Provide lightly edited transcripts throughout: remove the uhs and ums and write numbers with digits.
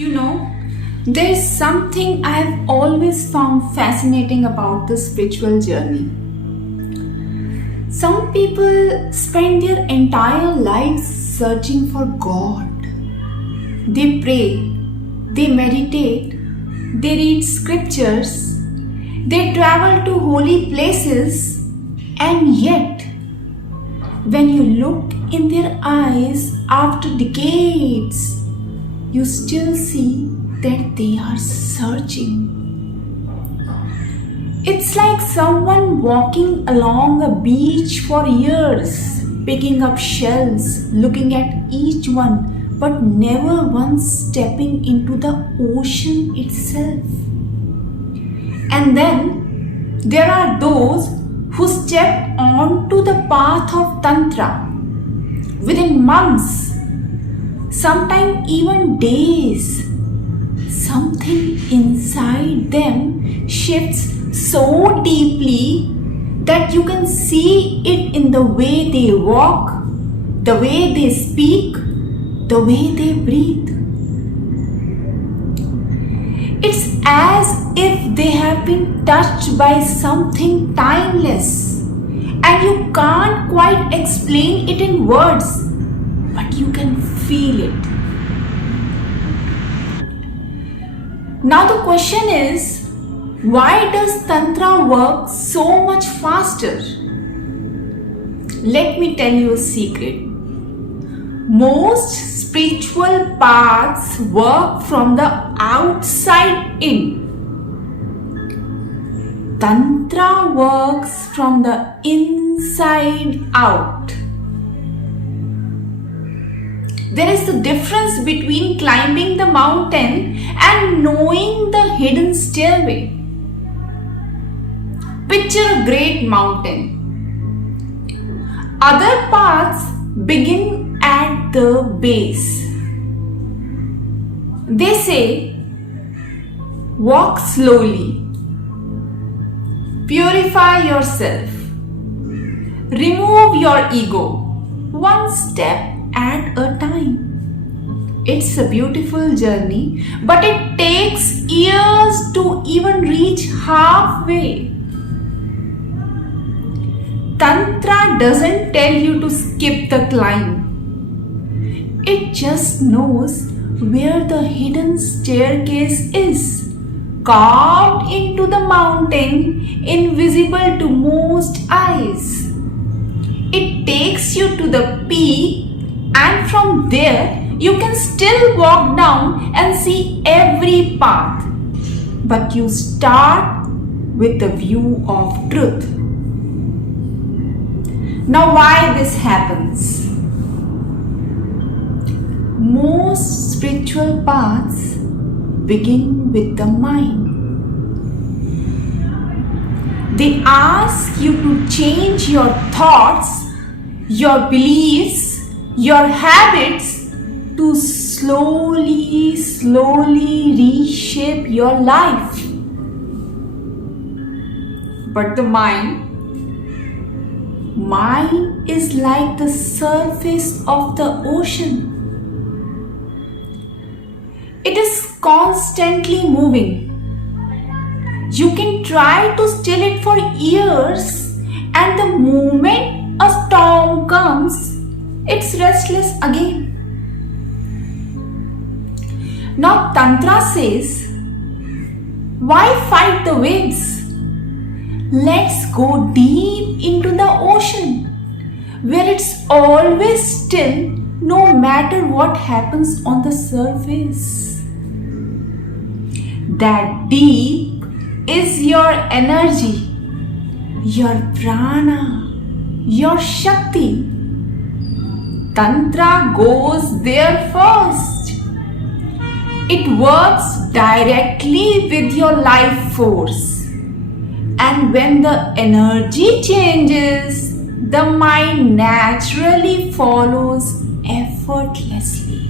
You know, there's something I've always found fascinating about the spiritual journey. Some people spend their entire lives searching for God. They pray, they meditate, they read scriptures, they travel to holy places, and yet, when you look in their eyes after decades, you still see that they are searching. It's like someone walking along a beach for years, picking up shells, looking at each one, but never once stepping into the ocean itself. And then there are those who step onto the path of Tantra within months, sometimes even days. Something inside them shifts so deeply that you can see it in the way they walk, the way they speak, the way they breathe. It's as if they have been touched by something timeless, and you can't quite explain it in words, but you can feel it. Now the question is, why does Tantra work so much faster? Let me tell you a secret. Most spiritual paths work from the outside in. Tantra works from the inside out. There is a difference between climbing the mountain and knowing the hidden stairway. Picture a great mountain. Other paths begin at the base. They say, walk slowly, purify yourself, remove your ego, one step at a time. It's a beautiful journey, but it takes years to even reach halfway. Tantra doesn't tell you to skip the climb. It just knows where the hidden staircase is, carved into the mountain, invisible to most eyes. It takes you to the peak, and from there you can still walk down and see every path. But you start with the view of truth. Now, why this happens? Most spiritual paths begin with the mind. They ask you to change your thoughts, your beliefs, your habits to slowly reshape your life. But the mind is like the surface of the ocean. It is constantly moving. You can try to still it for years, and the moment a storm comes, it's restless again. Now Tantra says, why fight the waves? Let's go deep into the ocean, where it's always still no matter what happens on the surface. That deep is your energy, your prana, your shakti. Tantra goes there first. It works directly with your life force. And when the energy changes, the mind naturally follows effortlessly.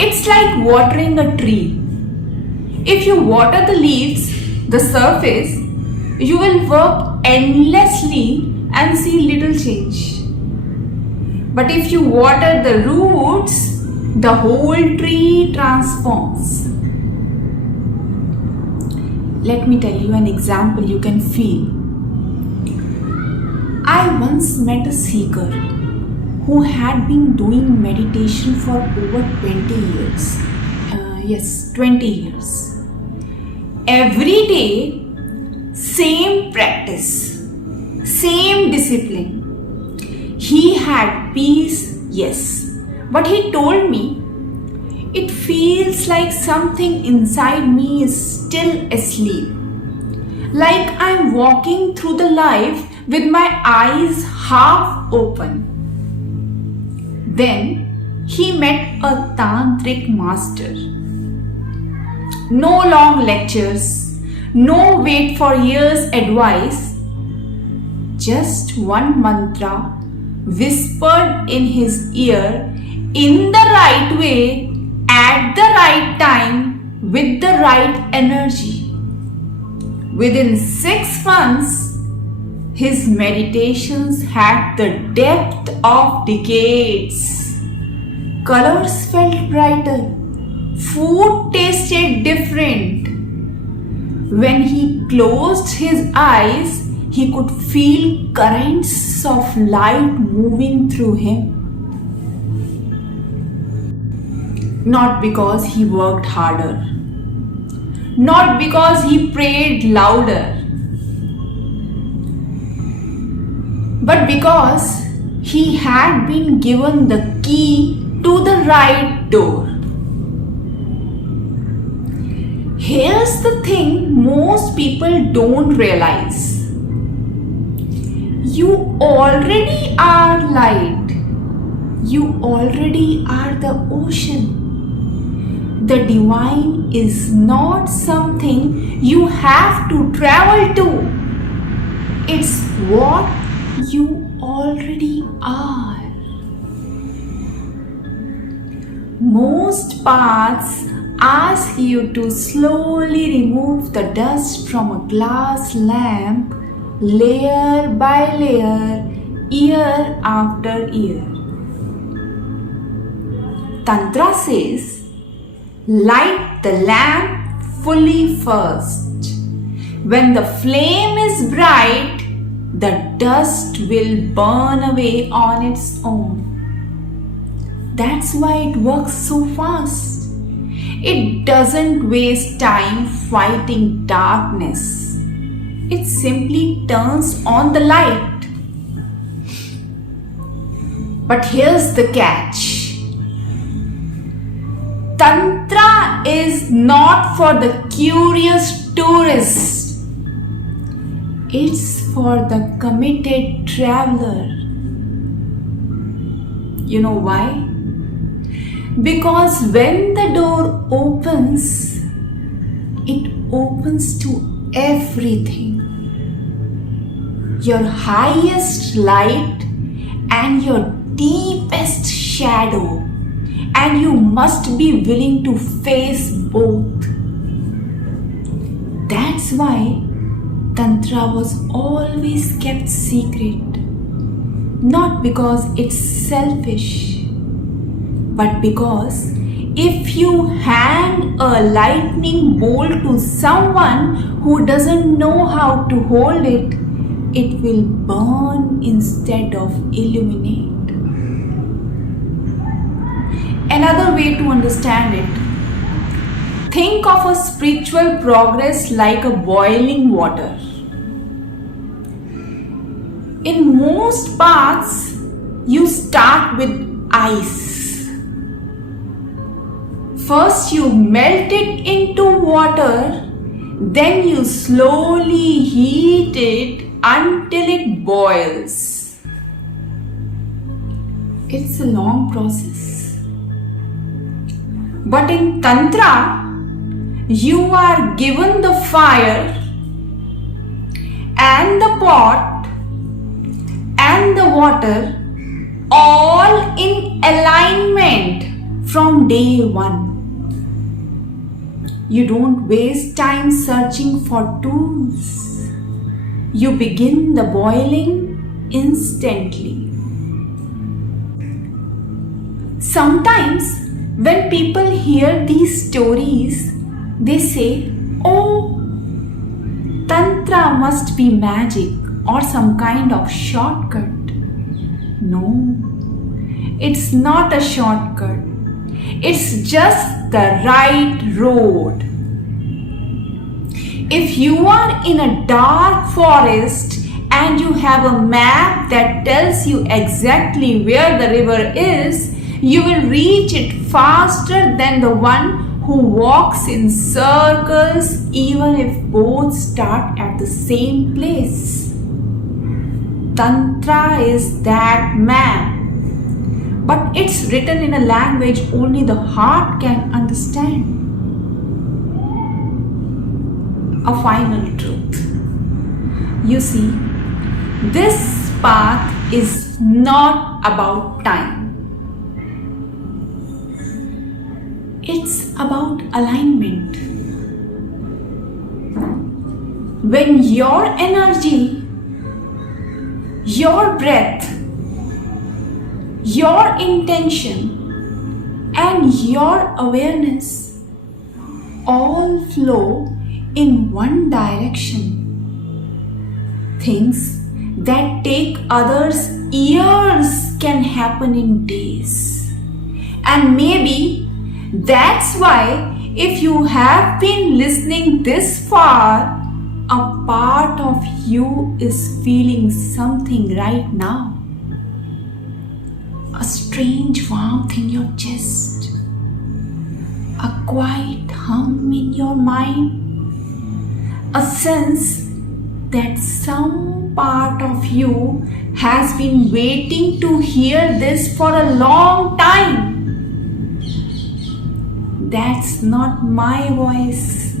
It's like watering a tree. If you water the leaves, the surface, you will work endlessly and see little change. But if you water the roots, the whole tree transforms. Let me tell you an example you can feel. I once met a seeker who had been doing meditation for over 20 years. 20 years. Every day, same practice, same discipline. He had peace, yes, but he told me, it feels like something inside me is still asleep. Like I'm walking through the life with my eyes half open. Then he met a tantric master. No long lectures, no wait for years advice, just one mantra whispered in his ear in the right way, at the right time, with the right energy. Within 6 months, his meditations had the depth of decades. Colors felt brighter. Food tasted different. When he closed his eyes, he could feel currents of light moving through him. Not because he worked harder, not because he prayed louder, but because he had been given the key to the right door. Here's the thing most people don't realize. You already are light. You already are the ocean. The divine is not something you have to travel to. It's what you already are. Most paths ask you to slowly remove the dust from a glass lamp, layer by layer, year after year. Tantra says, light the lamp fully first. When the flame is bright, the dust will burn away on its own. That's why it works so fast. It doesn't waste time fighting darkness. It simply turns on the light. But here's the catch. Tantra is not for the curious tourist. It's for the committed traveler. You know why? Because when the door opens, it opens to everything. Your highest light and your deepest shadow. And you must be willing to face both. That's why Tantra was always kept secret. Not because it's selfish, but because if you hand a lightning bolt to someone who doesn't know how to hold it, it will burn instead of illuminate. Another way to understand it, think of a spiritual progress like a boiling water. In most paths, you start with ice. First you melt it into water, then you slowly heat it until it boils. It's a long process. But in Tantra, you are given the fire and the pot and the water all in alignment from day one. You don't waste time searching for tools. You begin the boiling instantly. Sometimes When people hear these stories, they say, "Oh, Tantra must be magic or some kind of shortcut." No, it's not a shortcut. It's just the right road. If you are in a dark forest and you have a map that tells you exactly where the river is, you will reach it faster than the one who walks in circles, even if both start at the same place. Tantra is that map, but it's written in a language only the heart can understand. A final truth. You see, this path is not about time. It's about alignment. When your energy, your breath, your intention, and your awareness all flow in one direction, things that take others years can happen in days. And maybe that's why, if you have been listening this far, a part of you is feeling something right now. A strange warmth in your chest, a quiet hum in your mind, a sense that some part of you has been waiting to hear this for a long time. That's not my voice.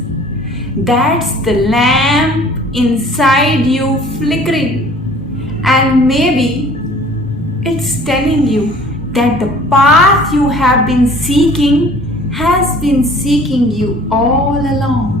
That's the lamp inside you flickering. And maybe it's telling you that the path you have been seeking has been seeking you all along.